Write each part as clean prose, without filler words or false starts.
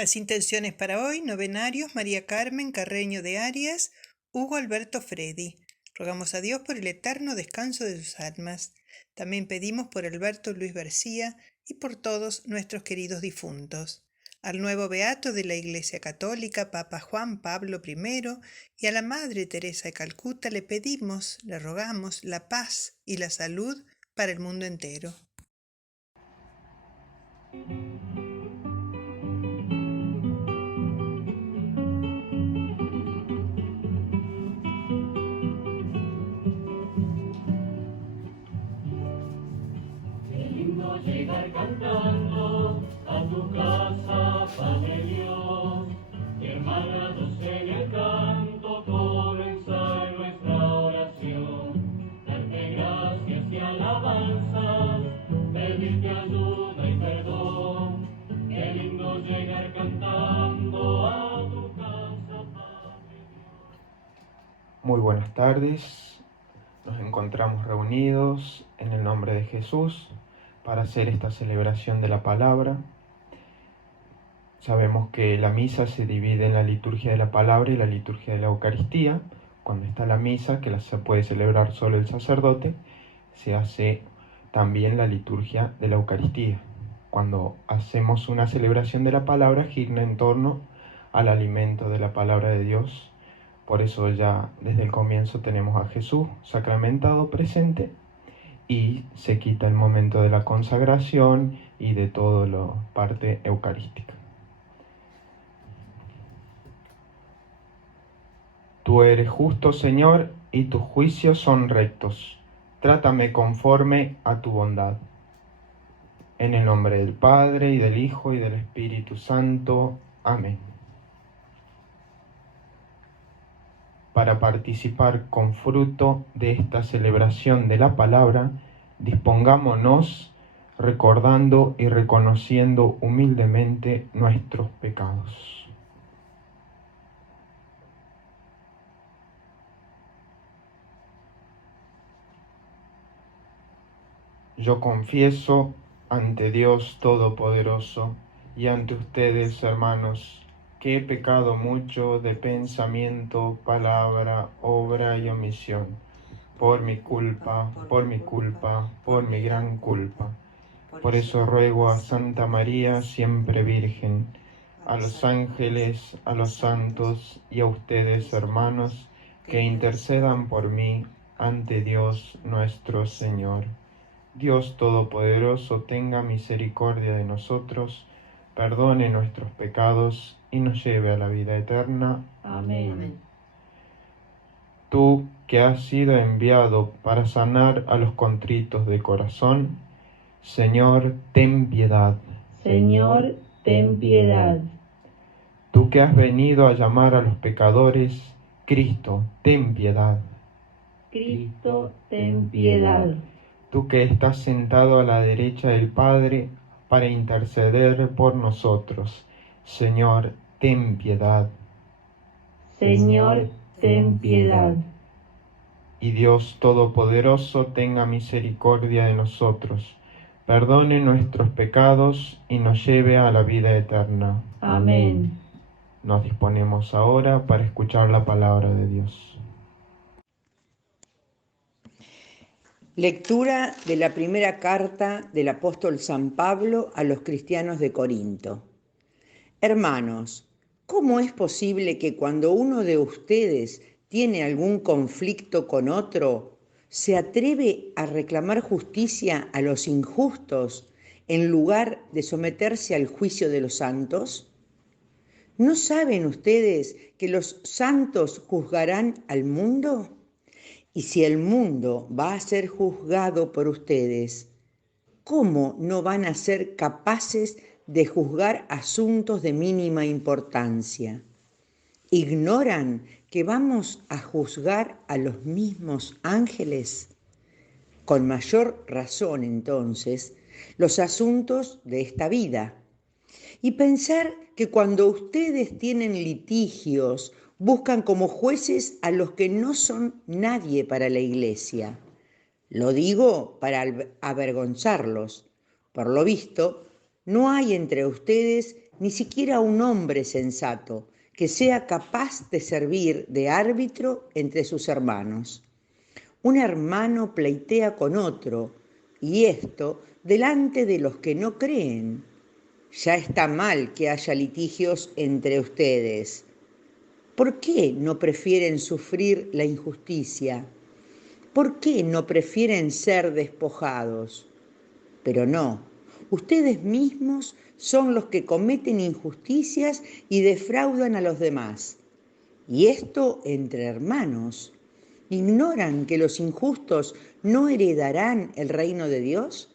Las intenciones para hoy: novenarios, María Carmen Carreño de Arias, Hugo Alberto Fredi. Rogamos a Dios por el eterno descanso de sus almas. También pedimos por Alberto Luis García y por todos nuestros queridos difuntos. Al nuevo beato de la Iglesia Católica, Papa Juan Pablo I, y a la Madre Teresa de Calcuta le pedimos, le rogamos la paz y la salud para el mundo entero. Llegar cantando a tu casa, Padre Dios, y hermanados en el canto, comenzar nuestra oración. Darte gracias y alabanzas, pedirte ayuda y perdón. Qué lindo llegar cantando a tu casa, Padre Dios. Muy buenas tardes, nos encontramos reunidos en el nombre de Jesús para hacer esta celebración de la palabra. Sabemos que la misa se divide en la liturgia de la palabra y la liturgia de la Eucaristía. Cuando está la misa, que se puede celebrar solo el sacerdote, se hace también la liturgia de la Eucaristía. Cuando hacemos una celebración de la palabra, gira en torno al alimento de la palabra de Dios. Por eso ya desde el comienzo tenemos a Jesús sacramentado presente y se quita el momento de la consagración y de toda la parte eucarística. Tú eres justo, Señor, y tus juicios son rectos. Trátame conforme a tu bondad. En el nombre del Padre, y del Hijo, y del Espíritu Santo. Amén. Para participar con fruto de esta celebración de la palabra, dispongámonos recordando y reconociendo humildemente nuestros pecados. Yo confieso ante Dios Todopoderoso y ante ustedes, hermanos, que he pecado mucho de pensamiento, palabra, obra y omisión, por mi culpa, por mi gran culpa. Por eso ruego a Santa María, siempre Virgen, a los ángeles, a los santos y a ustedes, hermanos, que intercedan por mí ante Dios nuestro Señor. Dios Todopoderoso tenga misericordia de nosotros, perdone nuestros pecados y nos lleve a la vida eterna. Amén. Tú que has sido enviado para sanar a los contritos de corazón, Señor, ten piedad. Señor, ten piedad. Tú que has venido a llamar a los pecadores, Cristo, ten piedad. Cristo, ten piedad. Tú que estás sentado a la derecha del Padre para interceder por nosotros, Señor, ten piedad. Señor, ten piedad. Y Dios Todopoderoso tenga misericordia de nosotros, perdone nuestros pecados y nos lleve a la vida eterna. Amén. Nos disponemos ahora para escuchar la palabra de Dios. Lectura de la primera carta del apóstol San Pablo a los cristianos de Corinto. Hermanos, ¿cómo es posible que cuando uno de ustedes tiene algún conflicto con otro, se atreve a reclamar justicia a los injustos en lugar de someterse al juicio de los santos? ¿No saben ustedes que los santos juzgarán al mundo? Y si el mundo va a ser juzgado por ustedes, ¿cómo no van a ser capaces de juzgar asuntos de mínima importancia? ¿Ignoran que vamos a juzgar a los mismos ángeles? Con mayor razón, entonces, los asuntos de esta vida. Y pensar que cuando ustedes tienen litigios, buscan como jueces a los que no son nadie para la Iglesia. Lo digo para avergonzarlos. Por lo visto, no hay entre ustedes ni siquiera un hombre sensato, que sea capaz de servir de árbitro entre sus hermanos. Un hermano pleitea con otro, y esto delante de los que no creen. Ya está mal que haya litigios entre ustedes. ¿Por qué no prefieren sufrir la injusticia? ¿Por qué no prefieren ser despojados? Pero no, ustedes mismos son los que cometen injusticias y defraudan a los demás. Y esto entre hermanos. ¿Ignoran que los injustos no heredarán el reino de Dios?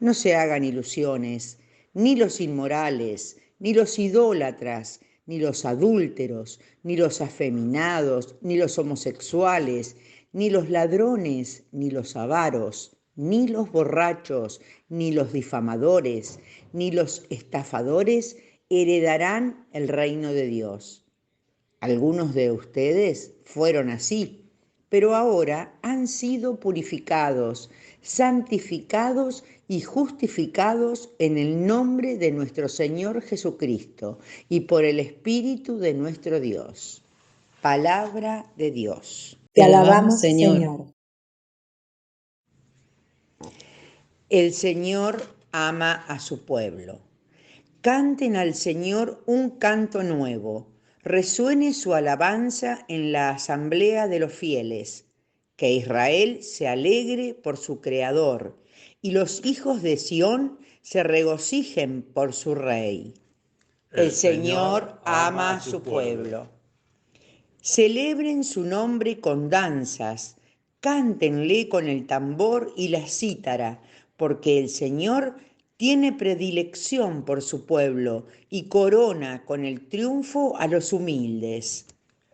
No se hagan ilusiones, ni los inmorales, ni los idólatras, ni los adúlteros, ni los afeminados, ni los homosexuales, ni los ladrones, ni los avaros, ni los borrachos, ni los difamadores, ni los estafadores heredarán el reino de Dios. Algunos de ustedes fueron así, pero ahora han sido purificados, santificados y justificados en el nombre de nuestro Señor Jesucristo y por el Espíritu de nuestro Dios. Palabra de Dios. Te alabamos, Señor. El Señor ama a su pueblo. Canten al Señor un canto nuevo. Resuene su alabanza en la asamblea de los fieles. Que Israel se alegre por su Creador y los hijos de Sión se regocijen por su Rey. El Señor ama a su pueblo. Celebren su nombre con danzas, cántenle con el tambor y la cítara, porque el Señor tiene predilección por su pueblo y corona con el triunfo a los humildes.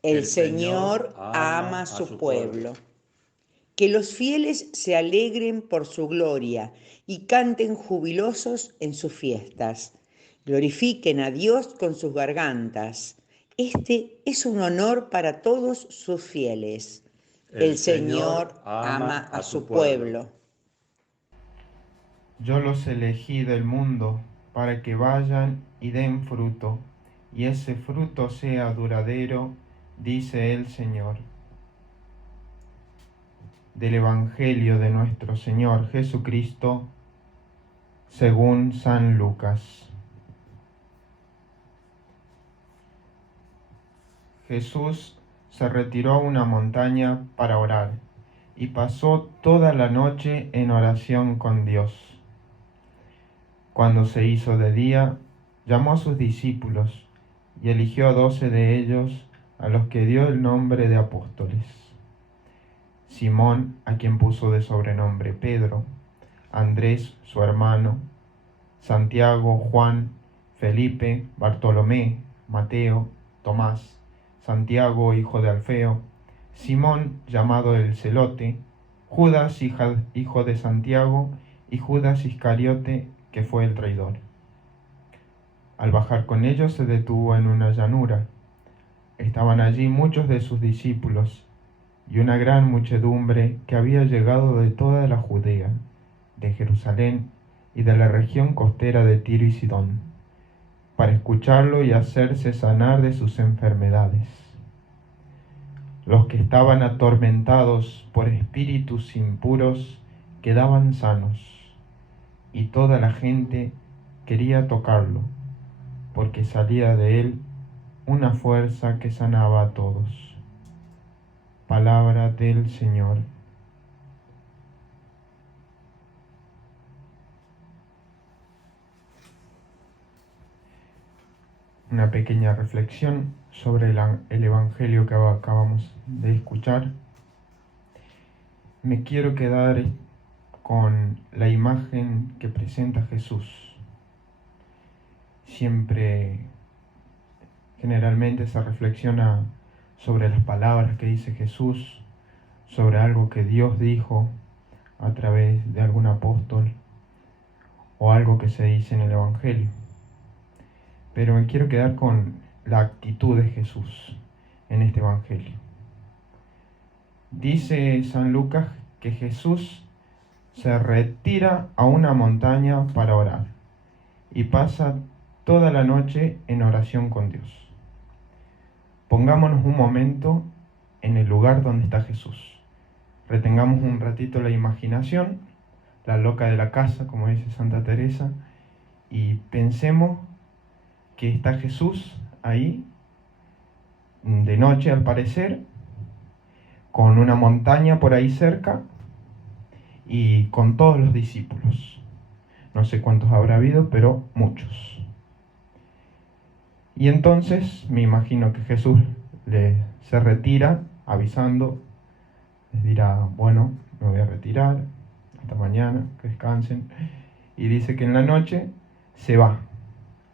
El Señor ama a su pueblo. Que los fieles se alegren por su gloria y canten jubilosos en sus fiestas. Glorifiquen a Dios con sus gargantas. Este es un honor para todos sus fieles. El Señor ama a su pueblo. Yo los elegí del mundo para que vayan y den fruto, y ese fruto sea duradero, dice el Señor. Del Evangelio de nuestro Señor Jesucristo, según San Lucas. Jesús se retiró a una montaña para orar y pasó toda la noche en oración con Dios. Cuando se hizo de día, llamó a sus discípulos y eligió a 12 de ellos, a los que dio el nombre de apóstoles. Simón, a quien puso de sobrenombre Pedro, Andrés, su hermano, Santiago, Juan, Felipe, Bartolomé, Mateo, Tomás, Santiago, hijo de Alfeo, Simón, llamado el Celote, Judas, hijo de Santiago, y Judas Iscariote, que fue el traidor. Al bajar con ellos se detuvo en una llanura. Estaban allí muchos de sus discípulos y una gran muchedumbre que había llegado de toda la Judea, de Jerusalén y de la región costera de Tiro y Sidón, para escucharlo y hacerse sanar de sus enfermedades. Los que estaban atormentados por espíritus impuros quedaban sanos, y toda la gente quería tocarlo, porque salía de él una fuerza que sanaba a todos. Palabra del Señor. Una pequeña reflexión sobre el Evangelio que acabamos de escuchar. Me quiero quedar con la imagen que presenta Jesús. Generalmente se reflexiona sobre las palabras que dice Jesús, sobre algo que Dios dijo a través de algún apóstol o algo que se dice en el Evangelio. Pero me quiero quedar con la actitud de Jesús en este Evangelio. Dice San Lucas que Jesús se retira a una montaña para orar y pasa toda la noche en oración con Dios. Pongámonos un momento en el lugar donde está Jesús. Retengamos un ratito la imaginación, la loca de la casa, como dice Santa Teresa, y pensemos que está Jesús ahí, de noche al parecer, con una montaña por ahí cerca y con todos los discípulos. No sé cuántos habrá habido, pero muchos. Y entonces me imagino que Jesús se retira avisando, les dirá, bueno, me voy a retirar, hasta mañana, que descansen. Y dice que en la noche se va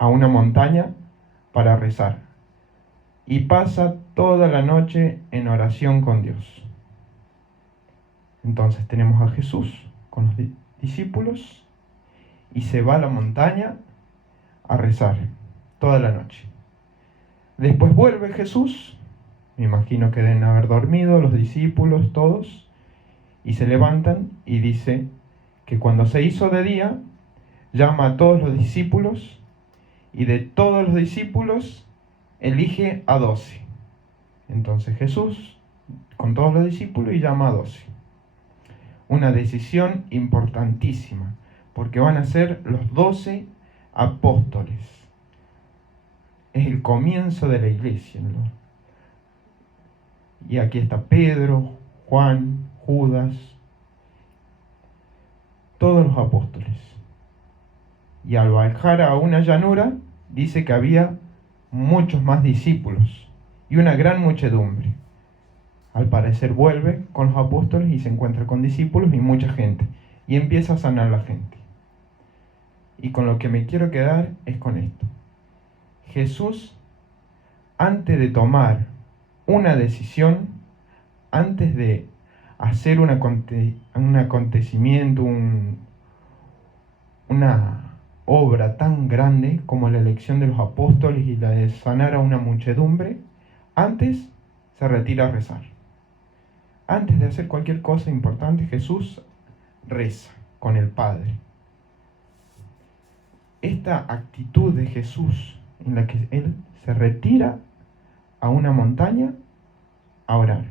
a una montaña para rezar. Y pasa toda la noche en oración con Dios. Entonces tenemos a Jesús con los discípulos y se va a la montaña a rezar toda la noche. Después vuelve Jesús, me imagino que deben haber dormido los discípulos todos, y se levantan y dice que cuando se hizo de día, llama a todos los discípulos y de todos los discípulos elige a 12. Entonces Jesús con todos los discípulos y llama a 12. Una decisión importantísima, porque van a ser los 12 apóstoles. Es el comienzo de la iglesia, ¿no? Y aquí está Pedro, Juan, Judas, todos los apóstoles. Y al bajar a una llanura, dice que había muchos más discípulos y una gran muchedumbre. Al parecer vuelve con los apóstoles y se encuentra con discípulos y mucha gente. Y empieza a sanar la gente. Y con lo que me quiero quedar es con esto. Jesús, antes de tomar una decisión, antes de hacer un acontecimiento, una obra tan grande como la elección de los apóstoles y la de sanar a una muchedumbre, antes se retira a rezar. Antes de hacer cualquier cosa importante, Jesús reza con el Padre. Esta actitud de Jesús en la que Él se retira a una montaña a orar,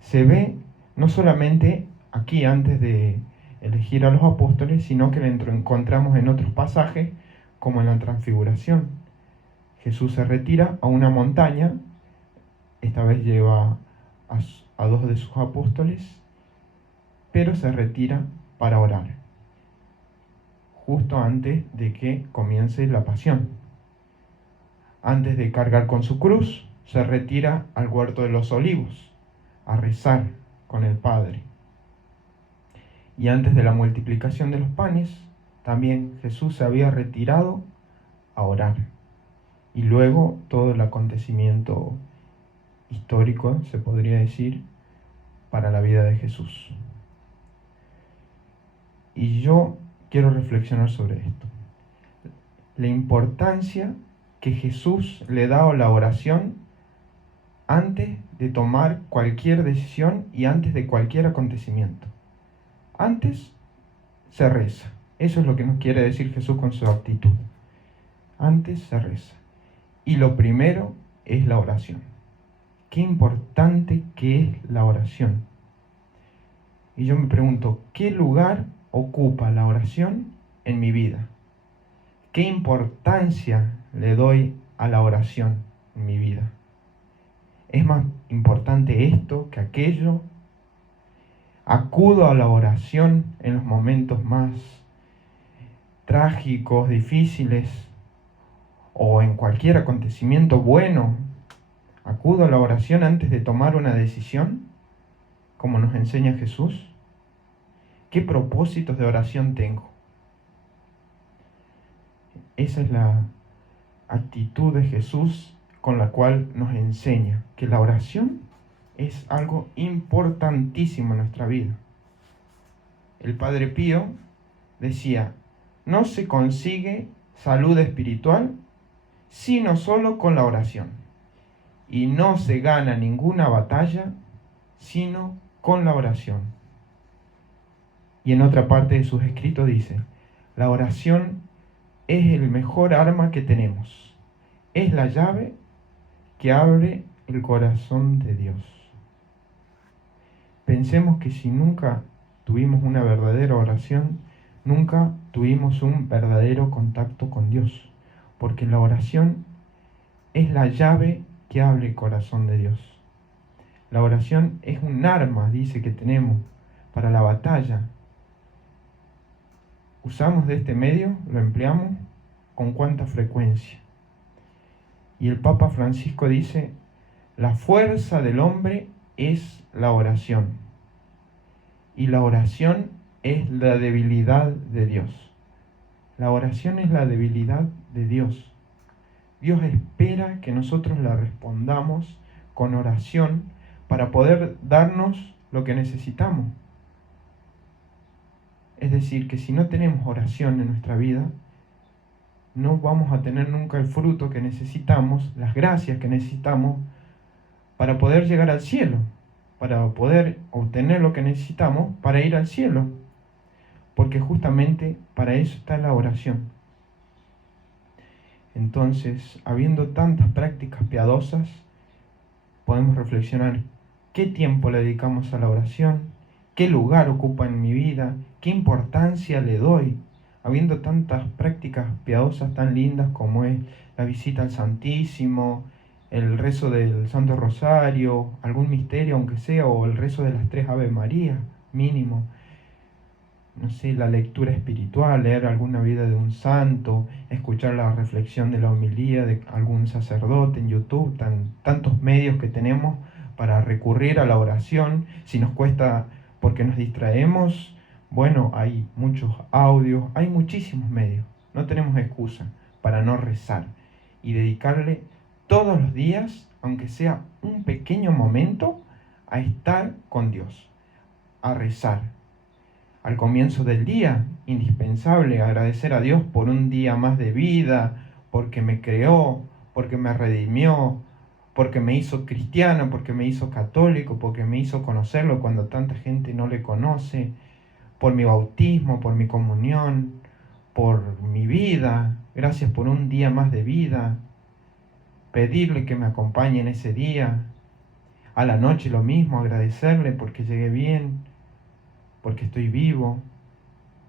se ve no solamente aquí antes de elegir a los apóstoles, sino que lo encontramos en otros pasajes, como en la Transfiguración. Jesús se retira a una montaña, esta vez lleva a 2 de sus apóstoles, pero se retira para orar, justo antes de que comience la pasión. Antes de cargar con su cruz, se retira al huerto de los olivos, a rezar con el Padre. Y antes de la multiplicación de los panes, también Jesús se había retirado a orar. Y luego todo el acontecimiento histórico, se podría decir, para la vida de Jesús. Y yo quiero reflexionar sobre esto. La importancia que Jesús le da a la oración antes de tomar cualquier decisión y antes de cualquier acontecimiento. Antes se reza. Eso es lo que nos quiere decir Jesús con su actitud. Antes se reza. Y lo primero es la oración. Qué importante que es la oración. Y yo me pregunto, ¿qué lugar ocupa la oración en mi vida? ¿Qué importancia le doy a la oración en mi vida? ¿Es más importante esto que aquello? ¿Acudo a la oración en los momentos más trágicos, difíciles, o en cualquier acontecimiento bueno? ¿Acudo a la oración antes de tomar una decisión, como nos enseña Jesús? ¿Qué propósitos de oración tengo? Esa es la actitud de Jesús con la cual nos enseña que la oración es algo importantísimo en nuestra vida. El Padre Pío decía, no se consigue salud espiritual sino solo con la oración, y no se gana ninguna batalla sino con la oración. Y en otra parte de sus escritos dice, la oración es el mejor arma que tenemos. Es la llave que abre el corazón de Dios. Pensemos que si nunca tuvimos una verdadera oración, nunca tuvimos un verdadero contacto con Dios, porque la oración es la llave que abre el corazón de Dios. La oración es un arma, dice, que tenemos para la batalla. Usamos de este medio, lo empleamos con cuánta frecuencia. Y el Papa Francisco dice, la fuerza del hombre es la oración. Y la oración es la debilidad de Dios. La oración es la debilidad de Dios. Dios espera que nosotros la respondamos con oración para poder darnos lo que necesitamos. Es decir, que si no tenemos oración en nuestra vida, no vamos a tener nunca el fruto que necesitamos, las gracias que necesitamos para poder llegar al cielo, para poder obtener lo que necesitamos para ir al cielo. Porque justamente para eso está la oración. Entonces, habiendo tantas prácticas piadosas, podemos reflexionar qué tiempo le dedicamos a la oración, qué lugar ocupa en mi vida, qué importancia le doy, habiendo tantas prácticas piadosas tan lindas como es la visita al Santísimo, el rezo del Santo Rosario, algún misterio aunque sea, o el rezo de las 3 Ave María, mínimo. No sé, la lectura espiritual, leer alguna vida de un santo, escuchar la reflexión de la homilía de algún sacerdote en YouTube, tantos medios que tenemos para recurrir a la oración. Si nos cuesta porque nos distraemos, bueno, hay muchos audios, hay muchísimos medios. No tenemos excusa para no rezar y dedicarle todos los días, aunque sea un pequeño momento, a estar con Dios, a rezar. Al comienzo del día, indispensable agradecer a Dios por un día más de vida, porque me creó, porque me redimió, porque me hizo cristiano, porque me hizo católico, porque me hizo conocerlo cuando tanta gente no le conoce, por mi bautismo, por mi comunión, por mi vida, gracias por un día más de vida, pedirle que me acompañe en ese día, a la noche lo mismo, agradecerle porque llegué bien, porque estoy vivo,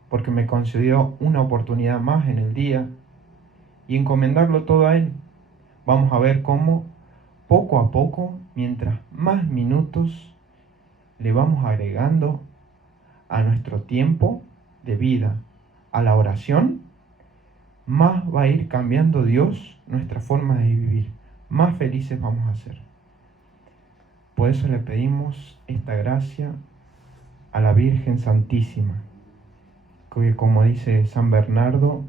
porque me concedió una oportunidad más en el día, y encomendarlo todo a Él. Vamos a ver cómo, poco a poco, mientras más minutos le vamos agregando a nuestro tiempo de vida, a la oración, más va a ir cambiando Dios nuestra forma de vivir, más felices vamos a ser. Por eso le pedimos esta gracia a la Virgen Santísima, que como dice San Bernardo,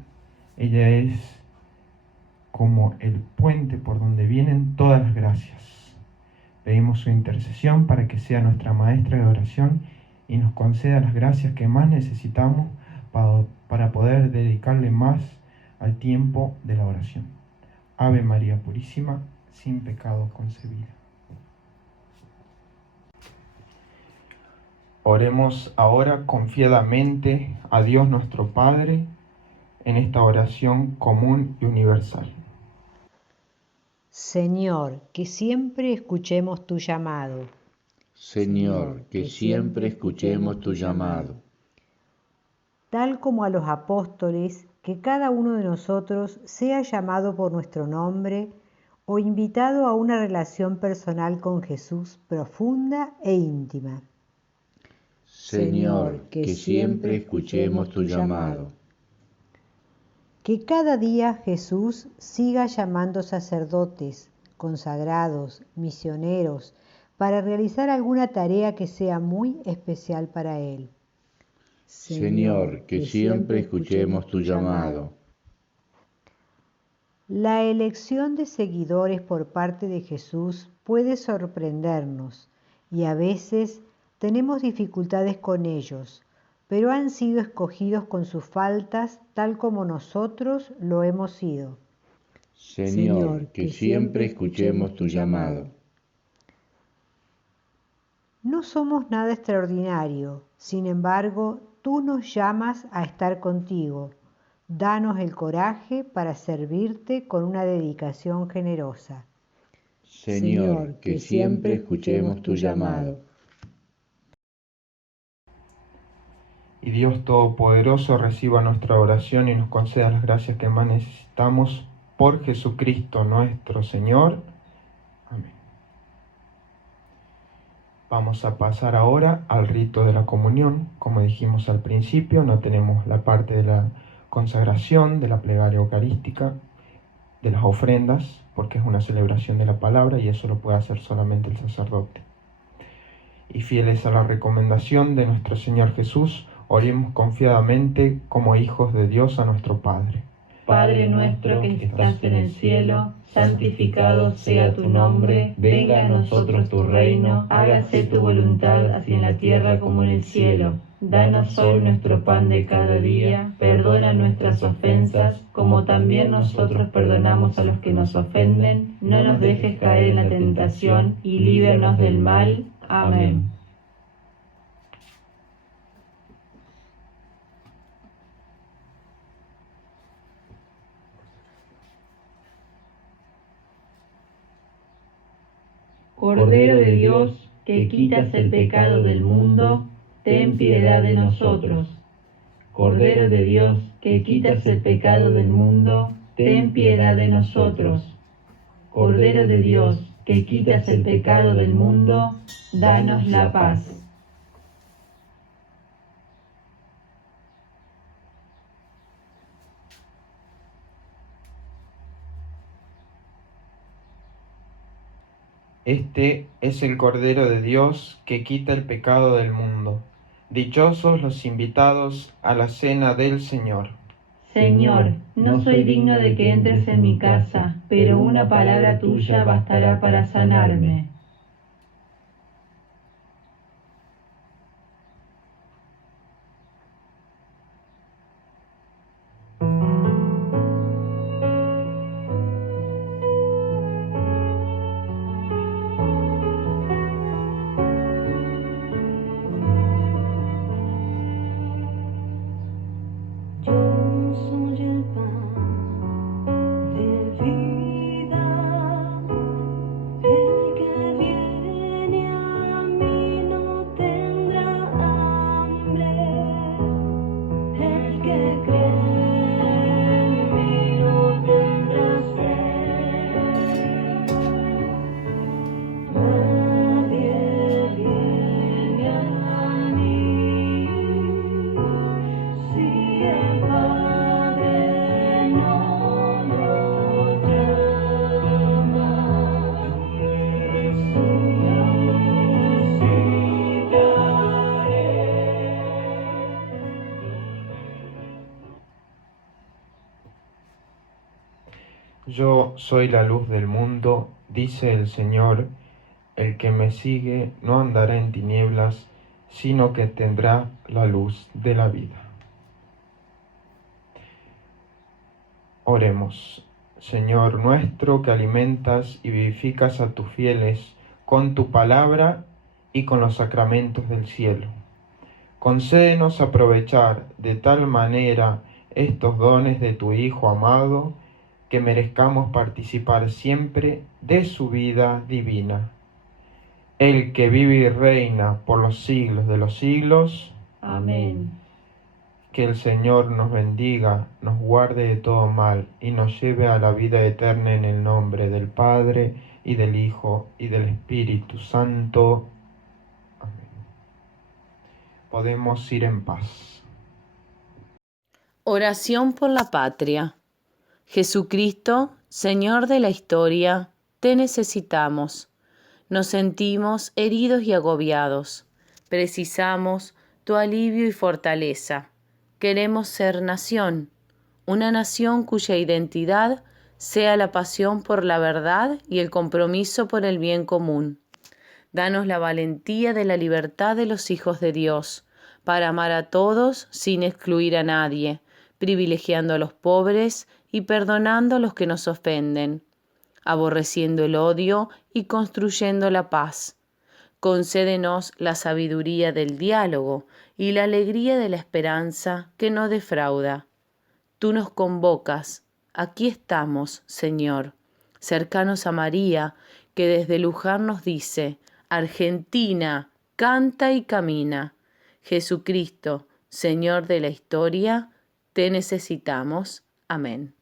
ella es como el puente por donde vienen todas las gracias. Pedimos su intercesión para que sea nuestra maestra de oración y nos conceda las gracias que más necesitamos para poder dedicarle más al tiempo de la oración. Ave María Purísima, sin pecado concebida. Oremos ahora confiadamente a Dios nuestro Padre en esta oración común y universal. Señor, que siempre escuchemos tu llamado. Señor, que siempre escuchemos tu llamado. Tal como a los apóstoles, que cada uno de nosotros sea llamado por nuestro nombre o invitado a una relación personal con Jesús profunda e íntima. Señor, que siempre escuchemos tu llamado. Que cada día Jesús siga llamando sacerdotes, consagrados, misioneros, para realizar alguna tarea que sea muy especial para Él. Señor, que siempre escuchemos tu llamado. La elección de seguidores por parte de Jesús puede sorprendernos y a veces tenemos dificultades con ellos, pero han sido escogidos con sus faltas tal como nosotros lo hemos sido. Señor, que siempre escuchemos tu llamado. No somos nada extraordinario, sin embargo, tú nos llamas a estar contigo. Danos el coraje para servirte con una dedicación generosa. Señor, que siempre escuchemos tu llamado. Y Dios Todopoderoso reciba nuestra oración y nos conceda las gracias que más necesitamos por Jesucristo nuestro Señor. Amén. Vamos a pasar ahora al rito de la comunión. Como dijimos al principio, no tenemos la parte de la consagración, de la plegaria eucarística, de las ofrendas, porque es una celebración de la palabra y eso lo puede hacer solamente el sacerdote. Y fieles a la recomendación de nuestro Señor Jesús, oremos confiadamente como hijos de Dios a nuestro Padre. Padre nuestro que estás en el cielo, santificado sea tu nombre, venga a nosotros tu reino, hágase tu voluntad así en la tierra como en el cielo. Danos hoy nuestro pan de cada día, perdona nuestras ofensas, como también nosotros perdonamos a los que nos ofenden, no nos dejes caer en la tentación y líbranos del mal. Amén. Cordero de Dios, que quitas el pecado del mundo, ten piedad de nosotros. Cordero de Dios, que quitas el pecado del mundo, ten piedad de nosotros. Cordero de Dios, que quitas el pecado del mundo, danos la paz. Este es el Cordero de Dios que quita el pecado del mundo. Dichosos los invitados a la cena del Señor. Señor, no soy digno de que entres en mi casa, pero una palabra tuya bastará para sanarme. Yo soy la luz del mundo, dice el Señor. El que me sigue no andará en tinieblas, sino que tendrá la luz de la vida. Oremos. Señor nuestro, que alimentas y vivificas a tus fieles con tu palabra y con los sacramentos del cielo. Concédenos aprovechar de tal manera estos dones de tu Hijo amado, que merezcamos participar siempre de su vida divina. El que vive y reina por los siglos de los siglos. Amén. Que el Señor nos bendiga, nos guarde de todo mal y nos lleve a la vida eterna en el nombre del Padre, y del Hijo, y del Espíritu Santo. Amén. Podemos ir en paz. Oración por la patria. Jesucristo, Señor de la historia, te necesitamos. Nos sentimos heridos y agobiados. Precisamos tu alivio y fortaleza. Queremos ser nación, una nación cuya identidad sea la pasión por la verdad y el compromiso por el bien común. Danos la valentía de la libertad de los hijos de Dios, para amar a todos sin excluir a nadie, privilegiando a los pobres y perdonando a los que nos ofenden, aborreciendo el odio y construyendo la paz. Concédenos la sabiduría del diálogo y la alegría de la esperanza que no defrauda. tú nos convocas. Aquí estamos, Señor, cercanos a María, que desde Luján nos dice: Argentina, canta y camina. Jesucristo, Señor de la historia, te necesitamos. Amén.